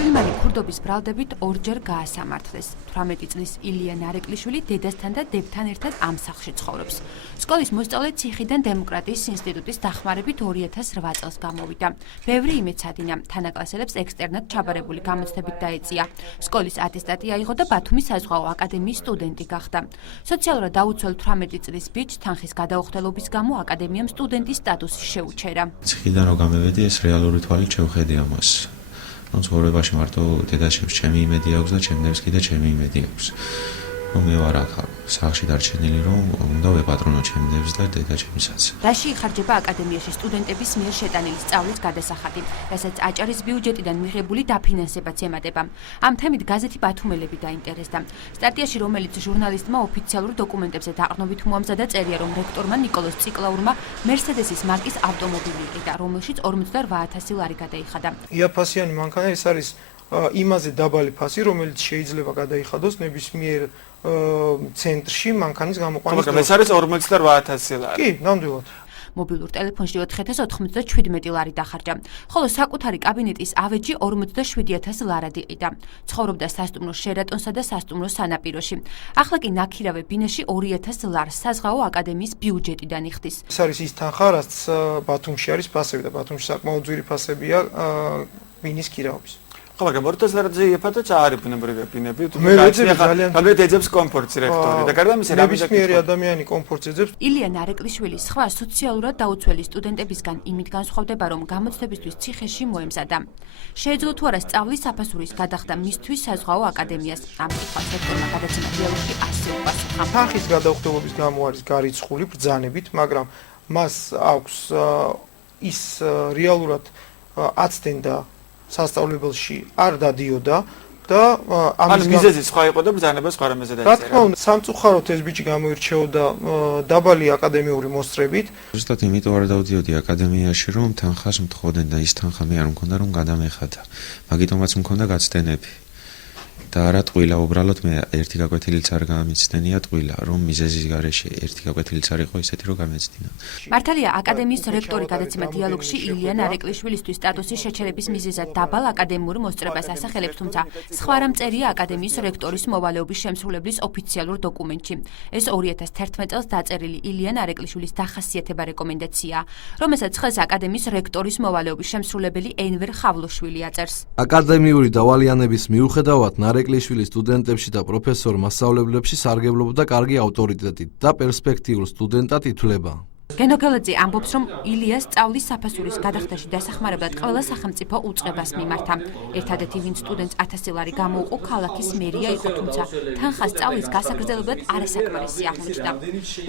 თვლილმანი ქურდობის ბრალდებით ორჯერ გაასამართლეს. 18 წლის ილია ნარეკვლიშვილი დედასთან და დებთან ერთად ამ სახლში ცხოვრობს. სკოლის მოსწავლე ციხიდან დემოკრატიის ინსტიტუტის დახმარებით 2008 წელს გამოვიდა. ბევრი იმეცადინა, თანაკლასელებს ექსტერნად ჩაბარებული გამოცდებით დაეწია. სკოლის ატესტატი აიღო და ბათუმის საზღვაო აკადემიის სტუდენტი გახდა. სოციალურად დაუცველ 18 წლის ბიჭს თანხის გადაუხდელობის გამო აკადემიამ სტუდენტის სტატუსი შეუჩერა. ციხიდან რო გამევედი, ეს რეალური თვალით შევხედე ამას. ცხოვრებაში მარტო დედაშებს ჩემი იმედი აქვს და ჩემნებს კიდე ჩემი იმედი აქვს. მე ვარ აქ სახლში დარჩენილი, რომ უნდა ვეპატრონო ჩემნებს და დედაჩემსაც. რაში იხარჯება აკადემიაში სტუდენტების მიერ შეტანილი სწავლის გადასახადი, რასაც აჭარის ბიუჯეტიდან მიღებული დაფინანსებაც ემატება. ამ თემით გაზეთი ბათუმელები დაინტერესდა. სტატიაში, რომელიც ჟურნალისტმა ოფიციალურ დოკუმენტებზე დაყრდნობით მოამზადა, წერია, რომ რექტორმა ნიკოლოზ ციკლაურმა მერსედესის მარკის ავტომობილი იყიდა, რომელშიც 48,000 ლარი გადაიხადა. იაფასიანი მანქანა ეს არის იმაზე დაბალი ფასი, რომელიც შეიძლება გადაიხადოს ნებისმიერ ცენტრში მანქანის გამოყვანის დროს. ეს არის 48,000 ლარი. კი, ნამდვილად. მობილურ ტელეფონში 4,097 ლარი დახარჯა, ხოლო საკუთარი კაბინეტის ავეჯი 47,000 ლარად იყიდა. ცხოვრობდა სასტუმრო შერატონსა და სასტუმრო სანაპიროში. ახლა კი ნაქირავე ბინაში 2,000 ლარს საზღვაო აკადემიის ბიუჯეტიდან იხდის. ეს არის ის თანხა, რაც ბათუმში არის ფასები და ბათუმში საკმაოდ ძვირი ფასებია ბინის ქირაობის. ხო, მაგრამ 2,000 ლარზე იაფადა წაარი ბუნებრივი ბინები. მე ვეძებ ძალიან მაგრამ ეძებს კომფორტს რექტორი და გარდა ამისა ნებისმიერი ადამიანი კომფორტს ეძებს. ილია ნარეკვლიშვილი სხვა სოციალურად დაუცველი სტუდენტებისგან იმით განსხვავდება, რომ გამოცდებისთვის ციხეში მოემზადა. შეეძლო თუ არა სწავლის საფასურის გადახდა მისთვის საზღვაო აკადემიას. ამ კითხვას რექტორმა გადაცემა დიალოგში ასე უპასუხა. თანხის გადაუხდელობის გამო არის გარიცხული ბრძანებით, მაგრამ მას აქვს ის რეალურად აცდენდა სასწავლებელში არ დადიოდა და ამის მიზეზი სხვა იყო და ბრძანება სხვა რამეზე დაიწერა. რა თქმა უნდა, სამწუხაროდ ეს ბიჭი გამოირჩეოდა დაბალი აკადემიური მოსწრებით. ზუსტად იმიტომ არ დავდიოდი აკადემიაში, რომ თანხას მთხოვდნენ და ის თანხა მე არ მქონდა რომ გადამეხადა. მაგიტომაც მქონდა გაცდენები. და არა ტყვილა, უბრალოდ მე ერთი გაკვეთილიც არ გამიცდენია ტყვილა, რომ მიზეზის გარეშე ერთი გაკვეთილიც არ იყო ისეთი, რომ გამეცდინა. მართალია, აკადემიის რექტორი გადაცემა დიალოგში ილია ნარეკვლიშვილისთვის სტატუსის შეჩერების მიზეზად დაბალ აკადემიურ მოსწრებას ასახელებს, თუმცა სხვა რამ წერია აკადემიის რექტორის მოვალეობის შემსრულებლის ოფიციალურ დოკუმენტში. ეს 2011 წელს დაწერილი ილია ნარეკვლიშვილის დახასიათება რეკომენდაციაა, რომელსაც ხელს აკადემიის რექტორის მოვალეობის შემსრულებელი ენვერ ხავლოშვილი აწერს. აკადემიური დავალიანების მიუხედავად ნარეკვლიშვილი სტუდენტებში და პროფესორ მასწავლებლებში სარგებლობდა კარგი ავტორიტეტით და პერსპექტიულ სტუდენტად ითვლება. გენოგელაძე ამბობს, რომ ილიას სწავლის საფასურის გადახდაში დასახმარებლად ყველა სახელმწიფო უწყებას მიმართა. ერთადერთი ვინც სტუდენტს 1000 ლარი გამოუყო ქალაქის მერია იყო, თუმცა თანხა სწავლის გასაგრძელებლად არასაკმარისი აღმოჩნდა.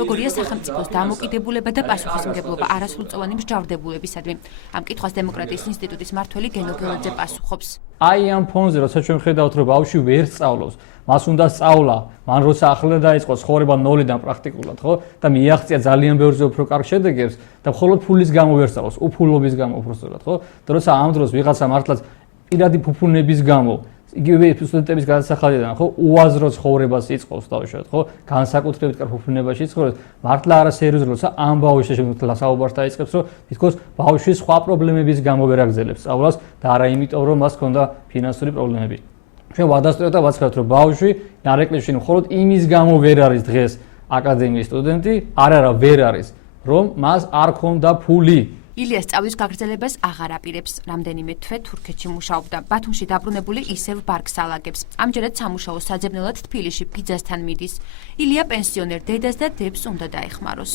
როგორია სახელმწიფოს დამოკიდებულება და პასუხისმგებლობა არასრულწლოვანი მსჯავრდებულებისადმი. ამ კითხვას დემოკრატიის ინსტიტუტის მმართველი გენოგელაძე პასუხობს. აი ამ ფონზე, როცა ჩვენ ხედავთ, რომ ბავშვი ვერ სწავლობს, მას უნდა სწავლა, მან როცა ახლა დაიწყო ცხოვრება ნოლიდან პრაქტიკულად, ხო? და მიაღწია ძალიან ბევრზე უფრო კარგ შედეგებს და მხოლოდ ფულის გამო ვერ სწავლობს, უფულობის გამო უბრალოდ, ხო? და როცა ამ დროს ვიღაცა მართლაც პირადი ფუფუნების გამო იგივე სტუდენტების გადასახადიდან, ხო, უაზრო ცხოვრებას იწყობს დავუშვათ, ხო? განსაკუთრებით კარგ ფუფუნებაში ცხოვრობს, მართლა არასერიოზულად, როცა ამ ბავშვს შემოთლა საუბარს დაიწყებს, რომ თითქოს ბავშვი სხვა პრობლემების გამო ვერ აგრძელებს სწავლას და არა იმიტომ, რომ მას ჰქონდა ფინანსური პრობლემები. ჩვენ ვადასტურებთ და ვაცხადებთ, რომ ბავშვი ნარეკვლიშვილი მხოლოდ იმის გამო ვერ არის დღეს აკადემიის სტუდენტი, არა ვერ არის, რომ მას არ ჰქონდა ფული. ილიას სწავლის გაგრძელებას აღარ აპირებს. რამდენიმე თვე თურქეთში მუშაობდა. ბათუმში დაბრუნებული ისევ ბარგს ალაგებს. ამჯერად სამუშაო საძებნელად თბილისში ბიძასთან მიდის. ილია პენსიონერ დედას და დებს უნდა დაეხმაროს.